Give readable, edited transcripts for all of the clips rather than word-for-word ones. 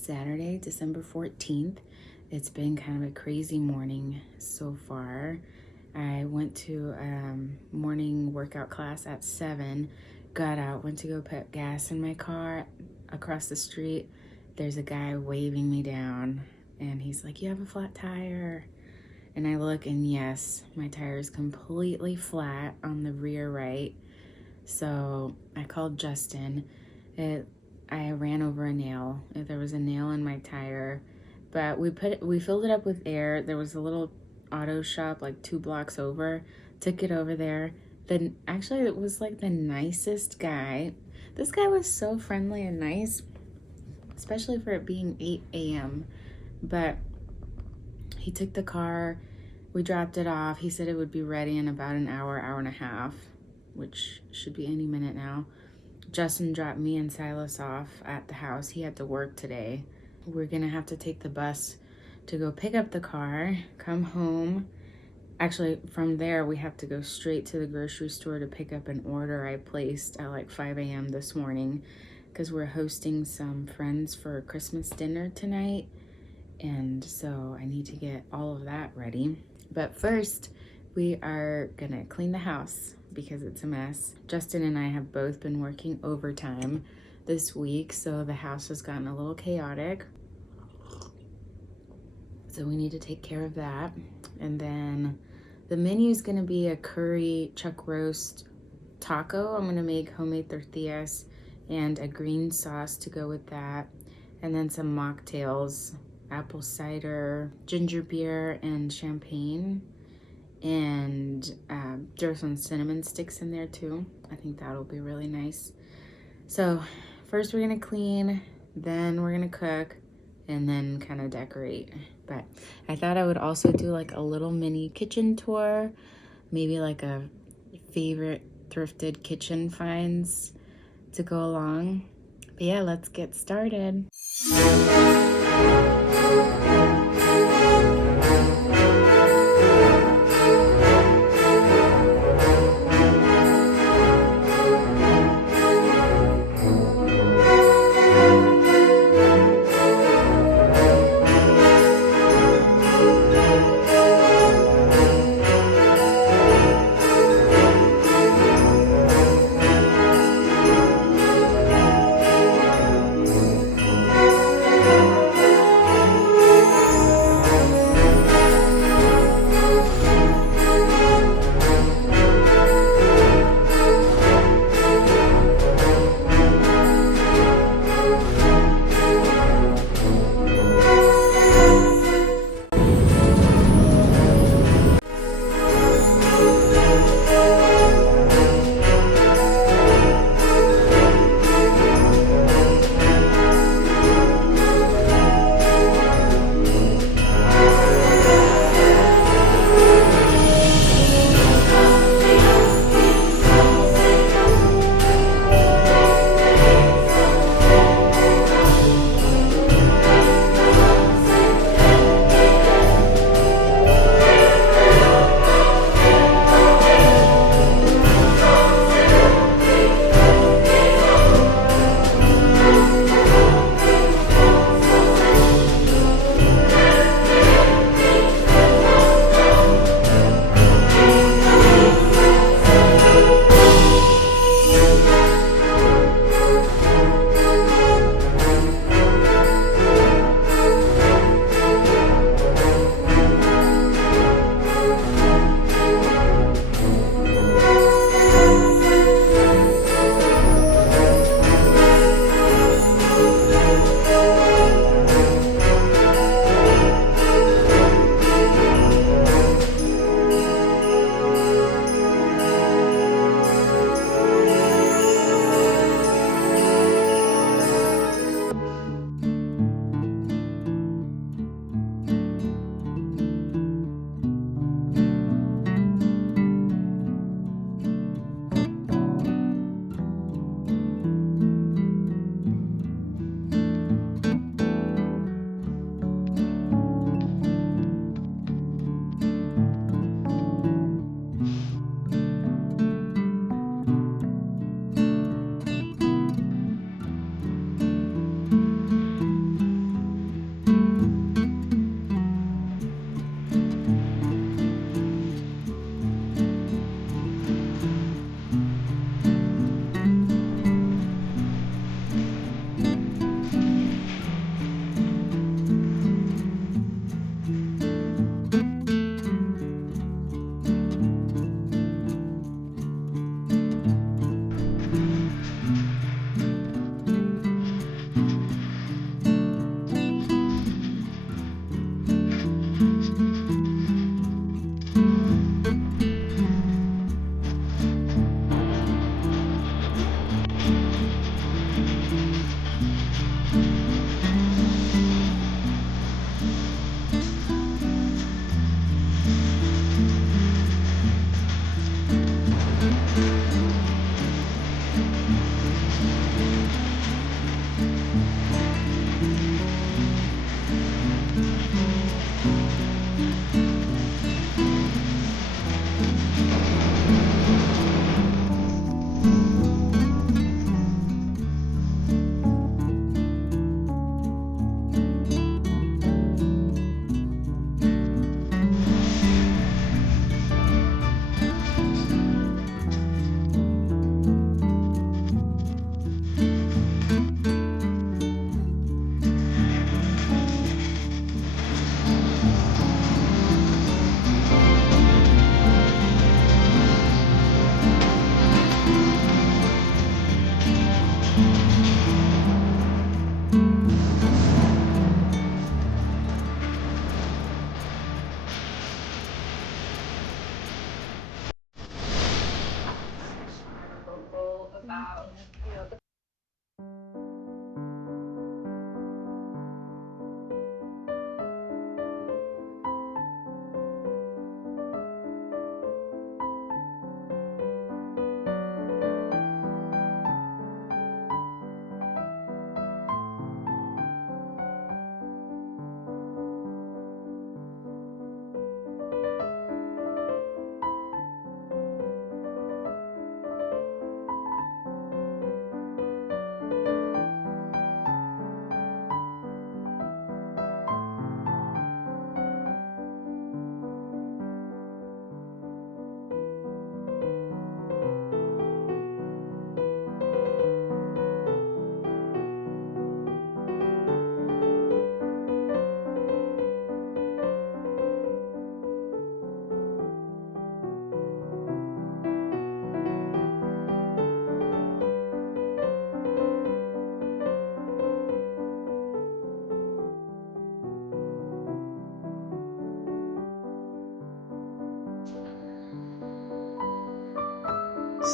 Saturday, December 14th. It's been kind of a crazy morning so far. I went to morning workout class at 7, got out, went to go put gas in my car. Across the street, there's a guy waving me down, and he's like, "You have a flat tire." And I look, and yes, my tire is completely flat on the rear right. So I called Justin. I ran over a nail. There was a nail in my tire, but we filled it up with air. There was a little auto shop like 2 blocks over. Took it over there. Then actually, it was like the nicest guy. This guy was so friendly and nice, especially for it being 8 a.m. But he took the car. We dropped it off. He said it would be ready in about an hour and a half, which should be any minute now. Justin dropped me and Silas off at the house. He had to work today. We're gonna have to take the bus to go pick up the car, come home. Actually, from there, we have to go straight to the grocery store to pick up an order I placed at like 5 a.m. this morning because we're hosting some friends for Christmas dinner tonight. And so I need to get all of that ready. But first, we are gonna clean the house because it's a mess. Justin and I have both been working overtime this week, so the house has gotten a little chaotic. So we need to take care of that. And then the menu is gonna be a curry chuck roast taco. I'm gonna make homemade tortillas and a green sauce to go with that. And then some mocktails, apple cider, ginger beer, and champagne. And there's some cinnamon sticks in there too. I think that'll be really nice. So first we're gonna clean, then we're gonna cook, and then kind of decorate. But I thought I would also do like a little mini kitchen tour, maybe like a favorite thrifted kitchen finds to go along. But yeah, let's get started.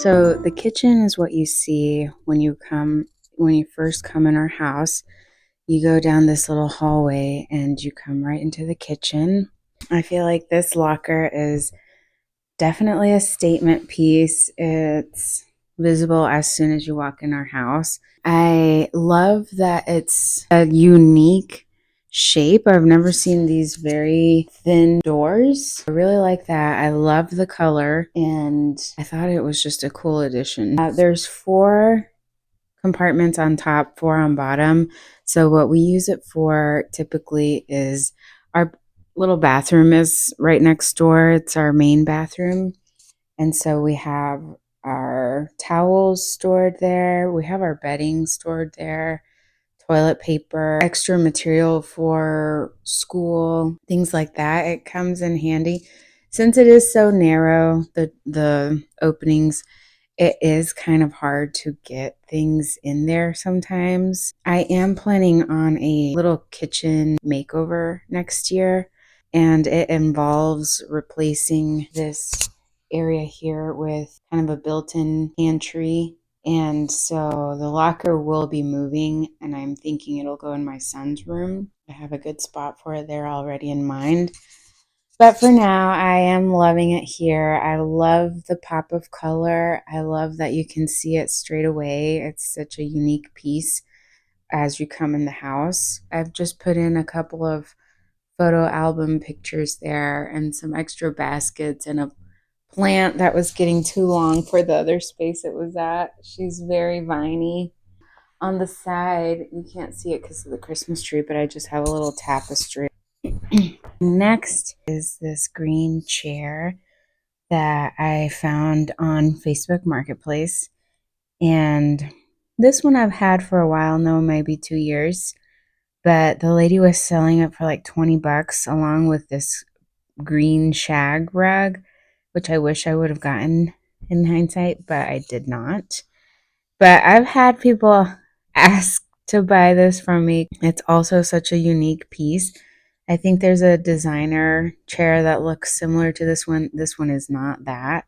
So the kitchen is what you see when you first come in our house. You go down this little hallway and you come right into the kitchen. I feel like this locker is definitely a statement piece. It's visible as soon as you walk in our house. I love that it's a unique shape. I've never seen these very thin doors. I really like that. I love the color and I thought it was just a cool addition. There's 4 compartments on top, 4 on bottom. So what we use it for typically is our little bathroom is right next door. It's our main bathroom. And so we have our towels stored there. We have our bedding stored there, toilet paper, extra material for school, things like that. It comes in handy. Since it is so narrow, the openings, it is kind of hard to get things in there sometimes. I am planning on a little kitchen makeover next year, and it involves replacing this area here with kind of a built-in pantry. And so the locker will be moving, and I'm thinking it'll go in my son's room. I have a good spot for it there already in mind. But for now, I am loving it here. I love the pop of color. I love that you can see it straight away. It's such a unique piece as you come in the house. I've just put in a couple of photo album pictures there and some extra baskets and a plant that was getting too long for the other space it was at. She's very viney. On the side, you can't see it because of the Christmas tree, but I just have a little tapestry. Next is this green chair that I found on Facebook Marketplace. And this one I've had for a while now, maybe 2 years. But the lady was selling it for like $20 along with this green shag rug, which I wish I would have gotten in hindsight, but I did not. But I've had people ask to buy this from me. It's also such a unique piece. I think there's a designer chair that looks similar to this one. This one is not that,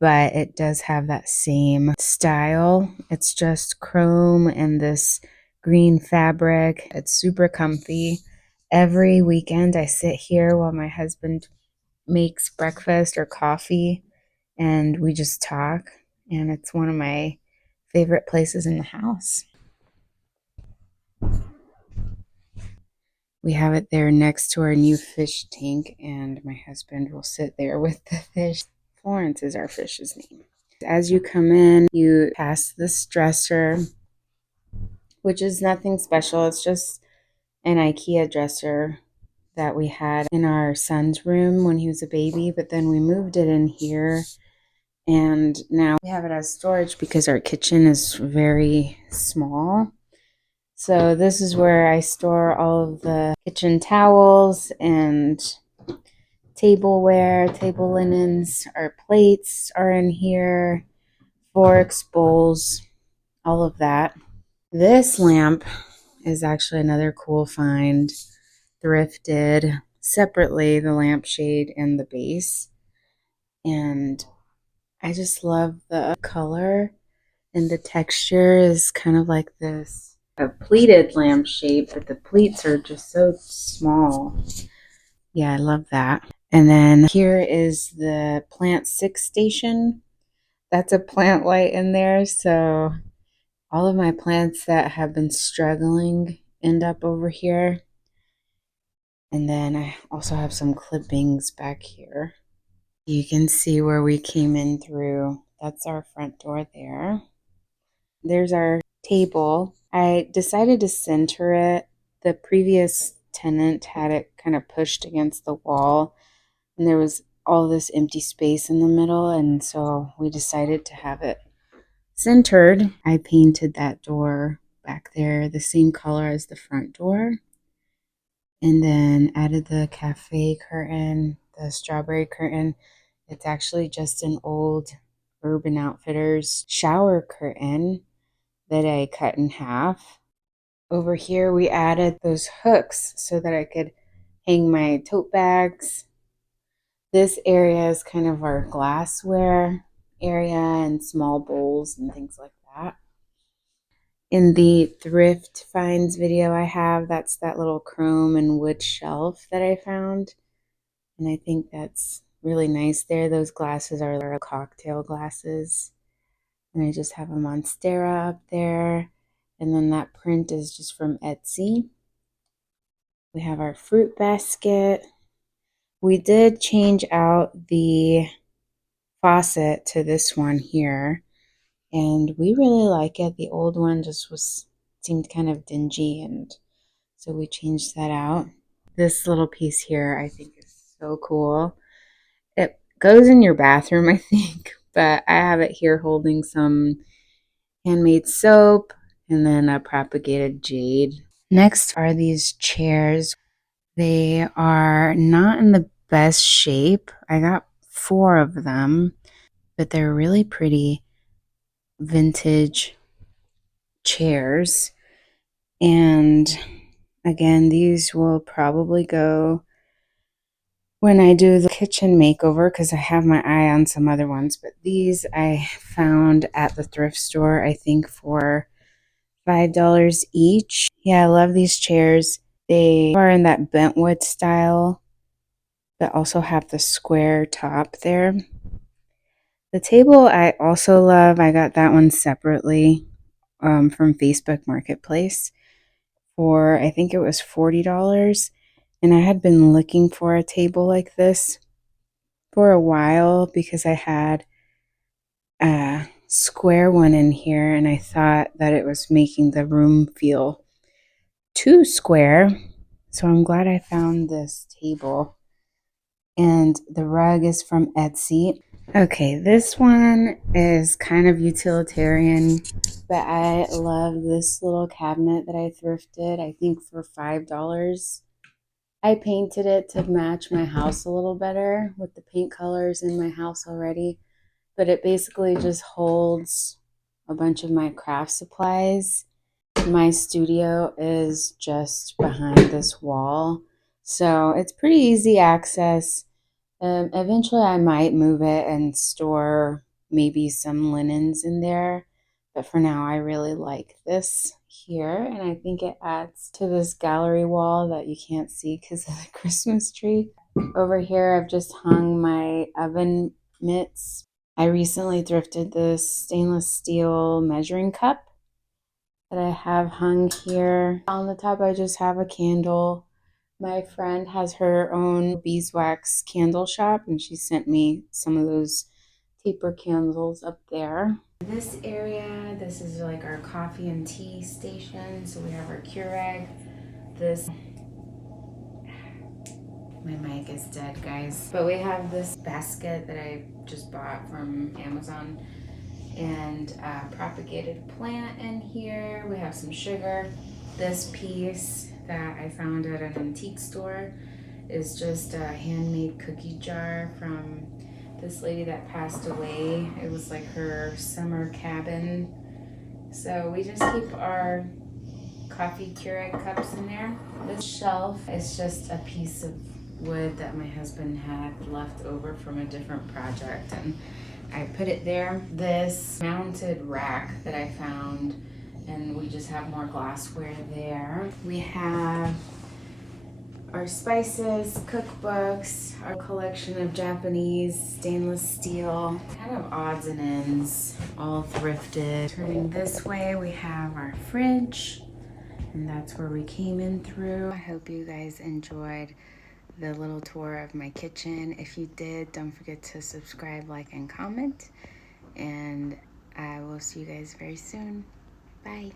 but it does have that same style. It's just chrome and this green fabric. It's super comfy. Every weekend I sit here while my husband makes breakfast or coffee and we just talk, and it's one of my favorite places in the house. We have it there next to our new fish tank, and my husband will sit there with the fish. Florence is our fish's name. As you come in, you pass this dresser, which is nothing special. It's just an IKEA dresser that we had in our son's room when he was a baby, but then we moved it in here, and now we have it as storage because our kitchen is very small. So this is where I store all of the kitchen towels and tableware, table linens. Our plates are in here, forks, bowls, all of that. This lamp is actually another cool find, thrifted separately, the lampshade and the base. And I just love the color, and the texture is kind of like this a pleated lampshade, but the pleats are just so small. Yeah, I love that. And then here is the plant 6 station. That's a plant light in there, so all of my plants that have been struggling end up over here. And then I also have some clippings back here. You can see where we came in through. That's our front door there. There's our table. I decided to center it. The previous tenant had it kind of pushed against the wall, and there was all this empty space in the middle, and so we decided to have it centered. I painted that door back there the same color as the front door, and then added the cafe curtain, the strawberry curtain. It's actually just an old Urban Outfitters shower curtain that I cut in half. Over here we added those hooks so that I could hang my tote bags. This area is kind of our glassware area and small bowls and things like that. In the thrift finds video I have, that's that little chrome and wood shelf that I found. And I think that's really nice there. Those glasses are cocktail glasses. And I just have a Monstera up there. And then that print is just from Etsy. We have our fruit basket. We did change out the faucet to this one here. And we really like it. The old one just seemed kind of dingy, and so we changed that out. This little piece here I think is so cool. It goes in your bathroom, I think, but I have it here holding some handmade soap and then a propagated jade. Next are these chairs. They are not in the best shape. I got 4 of them, but they're really pretty vintage chairs. And again, these will probably go when I do the kitchen makeover, because I have my eye on some other ones. But these I found at the thrift store, I think for $5 each. Yeah, I love these chairs. They are in that bentwood style, but also have the square top there. The table I also love. I got that one separately from Facebook Marketplace for, I think it was $40. And I had been looking for a table like this for a while because I had a square one in here and I thought that it was making the room feel too square. So I'm glad I found this table. And the rug is from Etsy. Okay, this one is kind of utilitarian, but I love this little cabinet that I thrifted, I think for $5. I painted it to match my house a little better with the paint colors in my house already, but it basically just holds a bunch of my craft supplies. My studio is just behind this wall, so it's pretty easy access. Eventually, I might move it and store maybe some linens in there. But for now, I really like this here. And I think it adds to this gallery wall that you can't see because of the Christmas tree. Over here, I've just hung my oven mitts. I recently thrifted this stainless steel measuring cup that I have hung here. On the top, I just have a candle. My friend has her own beeswax candle shop, and she sent me some of those taper candles up there. This area, this is like our coffee and tea station. So we have our Keurig. This, my mic is dead, guys. But we have this basket that I just bought from Amazon, and a propagated plant in here. We have some sugar. This piece that I found at an antique store is just a handmade cookie jar from this lady that passed away. It was like her summer cabin. So we just keep our coffee Keurig cups in there. This shelf is just a piece of wood that my husband had left over from a different project, and I put it there. This mounted rack that I found, and we just have more glassware there. We have our spices, cookbooks, our collection of Japanese stainless steel, kind of odds and ends, all thrifted. Turning this way, we have our fridge, and that's where we came in through. I hope you guys enjoyed the little tour of my kitchen. If you did, don't forget to subscribe, like, and comment, and I will see you guys very soon. Bye.